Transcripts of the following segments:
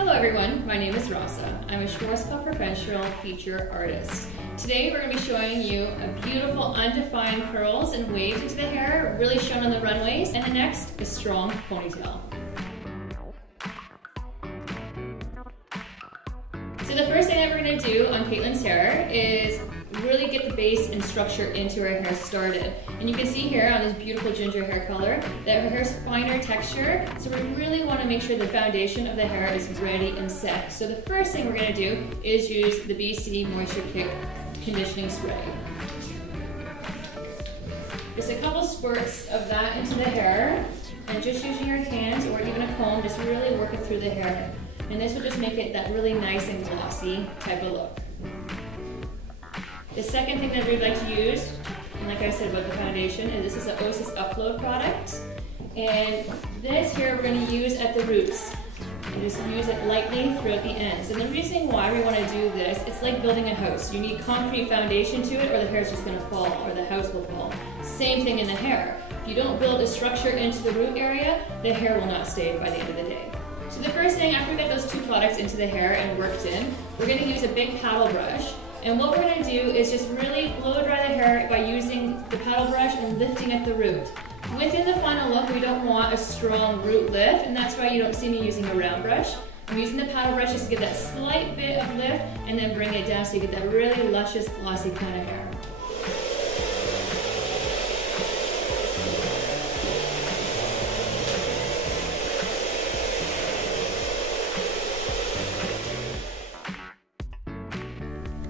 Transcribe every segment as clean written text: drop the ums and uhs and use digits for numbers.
Hello everyone, my name is Rasa. I'm a Schwarzkopf professional feature artist. Today we're going to be showing you a beautiful undefined curls and waves into the hair, really shown on the runways, and the next is strong ponytail. So the first thing that we're going to do on Caitlin's hair is really get the base and structure into her hair started. And you can see here on this beautiful ginger hair color that her hair's finer texture, so we really want to make sure the foundation of the hair is ready and set. So the first thing we're going to do is use the BC Moisture Kick Conditioning Spray. Just a couple squirts of that into the hair, and just using your hands or even a comb, just really work it through the hair. And this will just make it that really nice and glossy type of look. The second thing that we'd like to use, and like I said about the foundation, is this is an Osis Upload product. And this here we're going to use at the roots. And just use it lightly throughout the ends. And the reason why we want to do this, it's like building a house. You need concrete foundation to it or the hair is just going to fall or the house will fall. Same thing in the hair. If you don't build a structure into the root area, the hair will not stay by the end of the day. So the first thing, after we get those two products into the hair and worked in, we're going to use a big paddle brush. And what we're going to do is just really blow dry the hair by using the paddle brush and lifting at the root. Within the final look, we don't want a strong root lift, and that's why you don't see me using a round brush. I'm using the paddle brush just to get that slight bit of lift and then bring it down so you get that really luscious, glossy kind of hair.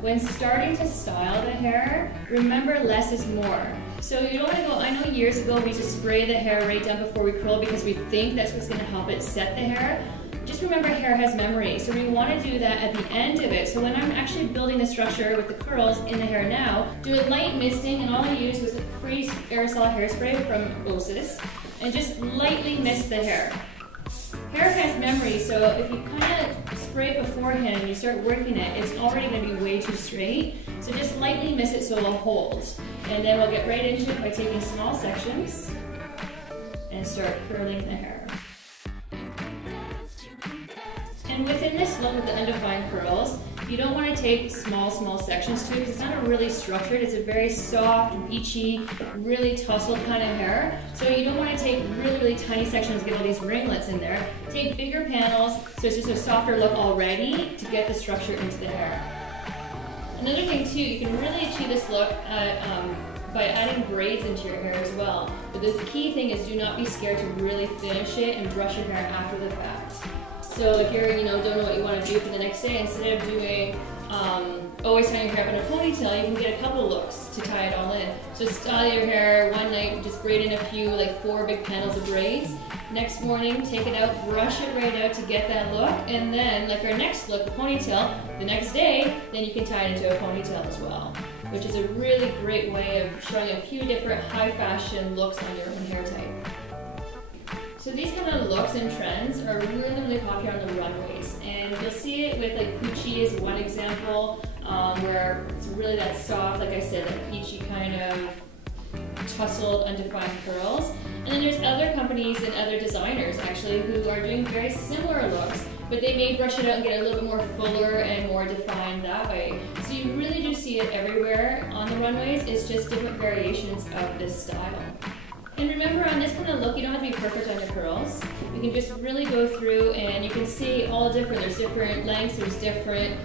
When starting to style the hair, remember less is more. So you don't want to go, I know years ago we used to spray the hair right down before we curl because we think that's what's going to help it set the hair. Just remember hair has memory, so we want to do that at the end of it. So when I'm actually building the structure with the curls in the hair now, do a light misting, and all I used was a free aerosol hairspray from Osis, and just lightly mist the hair. Hair has memory, so if you kind of spray it beforehand and you start working it, it's already going to be way too straight. So just lightly mist it so it'll hold. And then we'll get right into it by taking small sections and start curling the hair. And within this look with the undefined curls, you don't want to take small sections to it because it's not a really structured, it's a very soft, beachy, really tousled kind of hair. So you don't want to take really tiny sections, get all these ringlets in there. Take bigger panels so it's just a softer look already to get the structure into the hair. Another thing too, you can really achieve this look by adding braids into your hair as well. But the key thing is do not be scared to really finish it and brush your hair after the fact. So if you're, don't know what you want to do for the next day, instead of doing always tying your hair up in a ponytail, you can get a couple looks to tie it all in. So style your hair one night, just braid in a few, like 4 big panels of braids. Next morning, take it out, brush it right out to get that look, and then, like our next look, the ponytail, the next day, then you can tie it into a ponytail as well, which is a really great way of showing a few different high fashion looks on your own hair type. So these kind of looks and trends are really popular on the runways, and you'll see it with like Pucci is one example, where it's really that soft, like I said, that peachy kind of tousled, undefined curls. And then there's other companies and other designers actually who are doing very similar looks, but they may brush it out and get a little bit more fuller and more defined that way. So you really do see it everywhere on the runways. It's just different variations of this style. And remember, on this kind of look, you don't have to be perfect on your curls. You can just really go through and you can see all different, there's different lengths, there's different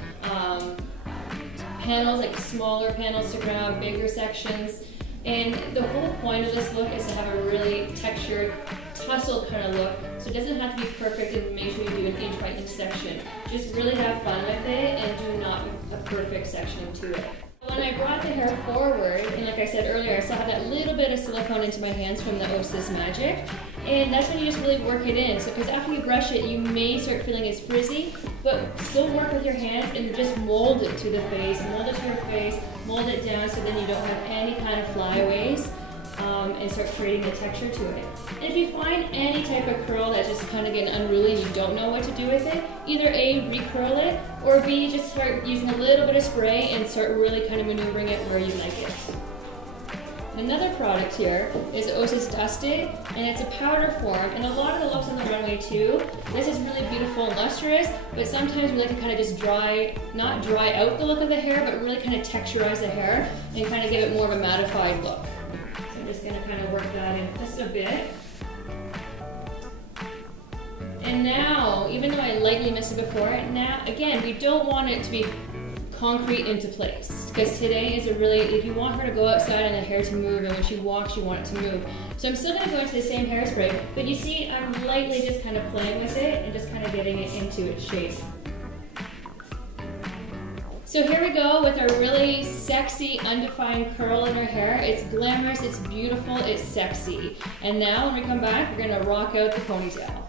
panels, like smaller panels to grab, bigger sections. And the whole point of this look is to have a really textured, tousled kind of look. So it doesn't have to be perfect, and make sure you do an inch by inch section. Just really have fun with it and do not a perfect section to it. When I brought the hair forward, and like I said earlier, I still have that little bit of silicone into my hands from the Osis Magic, and that's when you just really work it in. So because after you brush it, you may start feeling it's frizzy, but still work with your hands and just mold it to the face, mold it to your face, mold it down so then you don't have any kind of flyaways, and start creating the texture to it. And if you find any type of curl that's just kind of getting unruly and you don't know what to do with it, either A, recurl it, or B, just start using a little bit of spray and start really kind of maneuvering it where you like it. Another product here is Osis Dusted, and it's a powder form, and a lot of the looks on the runway too. This is really beautiful and lustrous, but sometimes we like to kind of just not dry out the look of the hair, but really kind of texturize the hair and kind of give it more of a mattified look. So I'm just gonna kind of work that in just a bit. And now, even though I lightly missed it before, now, again, we don't want it to be concrete into place, because today is a really, if you want her to go outside and the hair to move, and when she walks you want it to move. So I'm still going to go into the same hairspray, but you see I'm lightly just kind of playing with it and just kind of getting it into its shape. So here we go with our really sexy undefined curl in her hair. It's glamorous, it's beautiful, it's sexy. And now when we come back, we're going to rock out the ponytail.